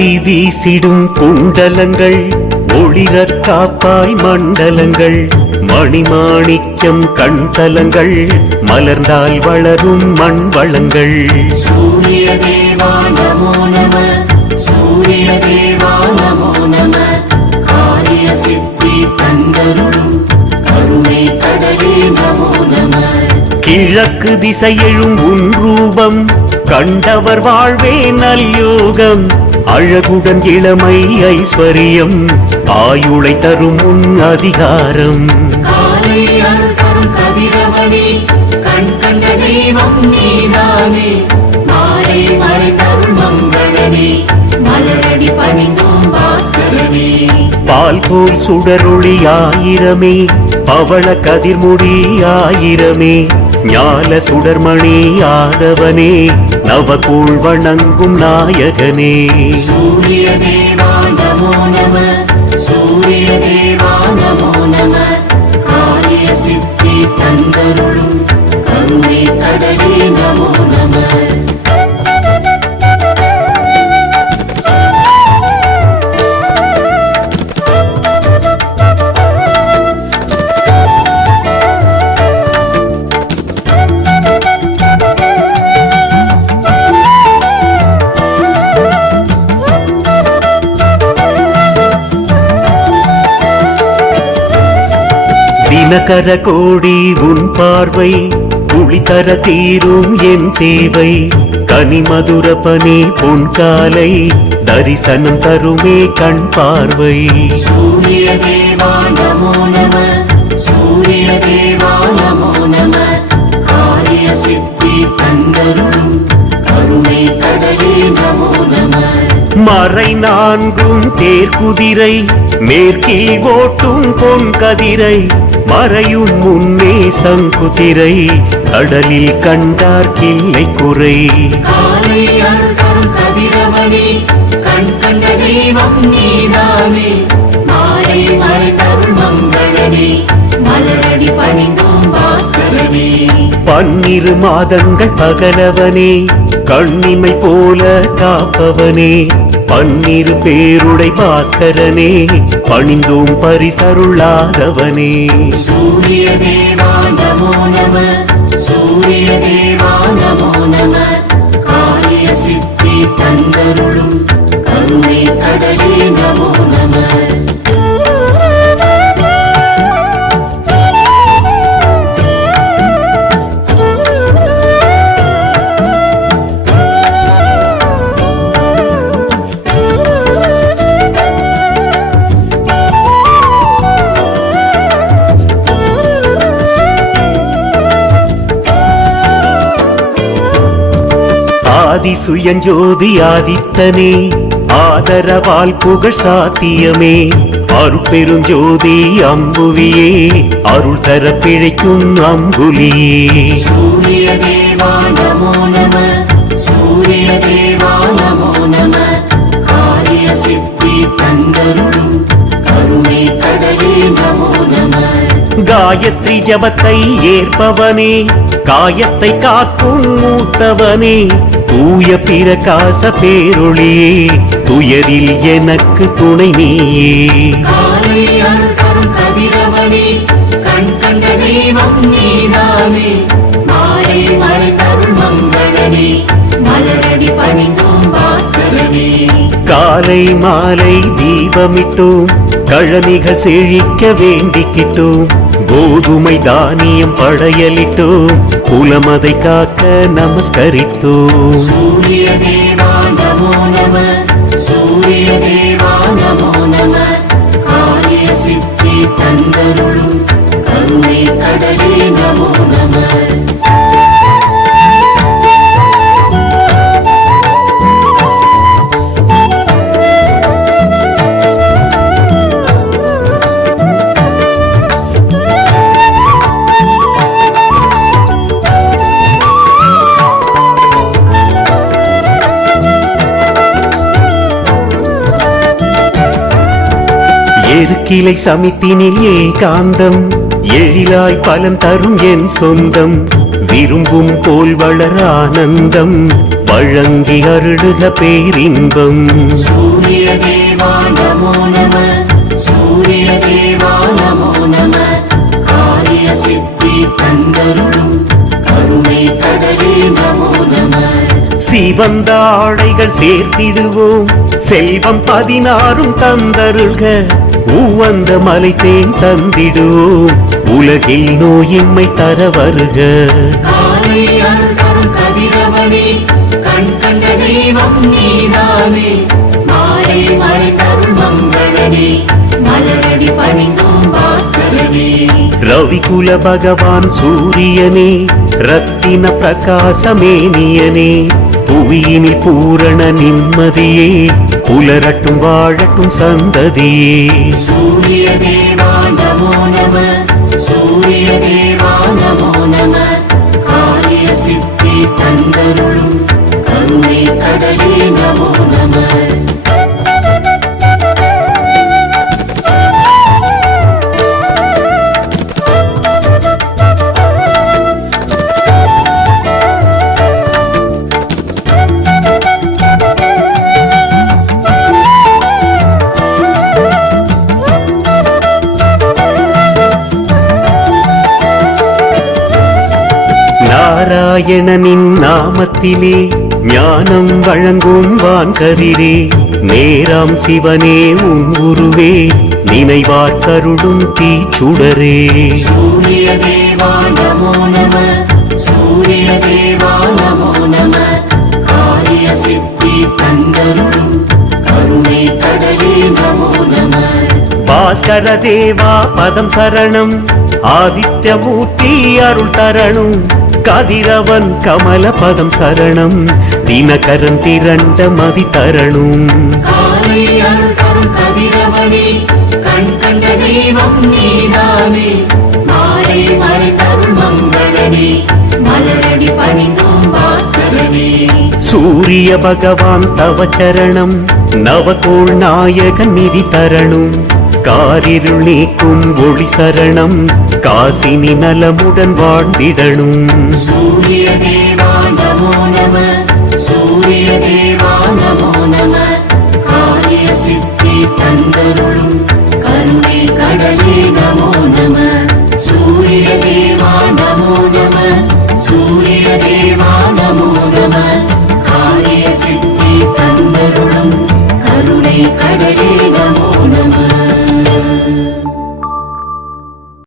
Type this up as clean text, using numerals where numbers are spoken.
ஒளி வீசிடும் குண்டலங்கள் ஒளிரக் காப்பாய் மண்டலங்கள் மணிமாணிக்கம் கண்தலங்கள் மலர்ந்தால் வளரும் மண் வளங்கள் சூரிய தேவா நமோ நம சூரிய தேவா நமோ நம காரிய சித்தி தந்தருளும் கருணை கடலே நமோ நம கிழக்கு திசையெழும் உன் ரூபம் கண்டவர் வாழ்வே நல்யோகம் அழகுடன் இளமை ஐஸ்வரியம் ஆயுளை தரும் உன் அதிகாரம் காலை அருள் தரும் கதிரவனே கண் கண்ட தெய்வம் நீதானே மாலை மறைந்தருள் மங்களனே மலரடி பணிந்தோம் பாஸ்கரனே பால் போல் சுடரொளி ஆயிரமே பவள கதிர்முடி ஆயிரமே ஞால சுடர்மணி ஆதவனே நவகோள் வணங்கும் நாயகனே சூரிய தேவா நமோ நம சூரிய தேவா நமோ நம காரிய சித்தி தந்தருளும் கருணை கடலே நமோ நம தினகர கோடி உன் பார்வை குளித்தர தீரும் என் தேவை கனிமதுர பனி பொன்காலை தரிசனம் தருமே கண் பார்வை சூரிய தேவா நமோ நம சூரிய தேவா நமோ நம காரிய சித்தி தந்தருளும் கருணை கடலே நமோ நம மறை நான்கும் தேர்குதிரை மேற்கில் ஓட்டும் பொன் கதிரை மறையும் முன்னே சங்குதிரை கடலில் கண்டார் கிள்ளை குறை காலை அருள் தரும் கதிரவனே கண் கண்ட தெய்வம் நீதானே மாலை மறைந்தருள் மங்களனே மலரடி பணிந்தோம் பாஸ்கரனே பன்னிரு மாதங்கள் பகலவனே கண்ணிமை போல காப்பவனே பன்னிரு பேருடை பாஸ்கரனே பணிந்தோம் பரிசருளாதவனே சூரிய தேவா நமோ நம சூரிய தேவா நமோ நம காரிய சித்தி தந்தருளும் கருணை கடலே நமோ நம ஆதி சுயஞ்சோதி ஆதித்தனே ஆதரவால் புகழ் சாத்தியமே அருட்பெருஞ்சோதி அம்புவியே அருள் தர பிழைக்கும் அம்புலியே சூரிய தேவா நமோ நம சூரிய தேவா நமோ நம காரிய சித்தி தந்தருளும் கருணை கடலே நமோ நம காயத்ரி ஜபத்தை ஏற்பவனே காயத்தை காக்கும் மூத்தவனே தூய பிரகாச பேரொளியே துயரில் எனக்கு துணை நீயே காலை அருள் தரும் கதிரவனே கண் கண்ட தெய்வம் நீதானே மாலை மறைந்தருள் மங்களனே மலரடி பணிந்தோம் பாஸ்கரனே காலை மாலை தீபமிட்டோம் கழனிகள் செழிக்க வேண்டிக்கிட்டோம் கோதுமை தானியம் படையலிட்டோம் குலமதை காக்க நமஸ்கரித்தோம் சூரிய தேவா நமோ நம சூரிய தேவா நமோ நம காரிய சித்தி தந்தருளும் கருணை கடலே நமோ நம எருக்கிளை சமித்தினில் ஏகாந்தம் எழிலாய் பலன் தரும் என் சொந்தம் விரும்பும் போல் வளர ஆனந்தம் வழங்கி அருளுக பேரின்பம். சூரிய தேவா நமோ நம, சூரிய தேவா நமோ நம, காரிய சித்தி தந்தருளும் கருணை கடலே நமோ நம. சிவந்த ஆடைகள் சேர்த்திடுவோம், செல்வம் 16 தந்தருள்க, உவந்த மலை தேன் தந்திடுவோம், உலகில் நோயின்மை தர வருக. காலை அருள் தரும் கதிரவனே, கண் கண்ட தெய்வம் நீதானே, மாலை மறை தரும் மங்களனே, மலரடி பணிந்தோம் பாஸ்கரனே. ரவிகுல பகவான் சூரியனே, ரத்தின பிரகாசமேனியனே, புவியினில் பூரண நிம்மதியே, புலரட்டும் வாழட்டும் சந்ததியே. சூரிய தேவா நமோ நம, சூரிய தேவா நமோ நம, காரிய சித்தி தந்தருளும் கருணை கடலே நமோ நம. நாராயணனின் நாமத்திலே ஞானம் வழங்கும் வான்கதிரே, நேராம் சிவனே உன் உருவே, நினைவார் கருளும் தீச்சுடரே. சூரிய தேவா நமோ நம, சூரிய தேவா நமோ நம, காரிய சித்தி தந்தருளும் கருணை கடலே நமோ நம. பாஸ்கர தேவா பதம் சரணம், ஆதித்யமூர்த்தி அருள் தரணும், கதிரவன் கமல பதம் சரணம், தினகரன் திரண்ட மதி தரணும். காலை அருள் தரும் கதிரவனே, கண் கண்ட தெய்வம் நீதானே, மாலை மறை தரும் மங்களனே, மலரடி பணிந்தோம் பாஸ்கரனே. சூரிய பகவான் தவ சரணம், நவகோள் நாயகன் நிதி தரணும், காரிருள் நீக்கும் ஒளி சரணம், காசினி நலமுடன் வாழ்ந்திடணும். சூரிய தேவா நமோ நம, சூரிய தேவா நமோ நம, காரிய சித்தி தந்தருளும் கருணை கடலே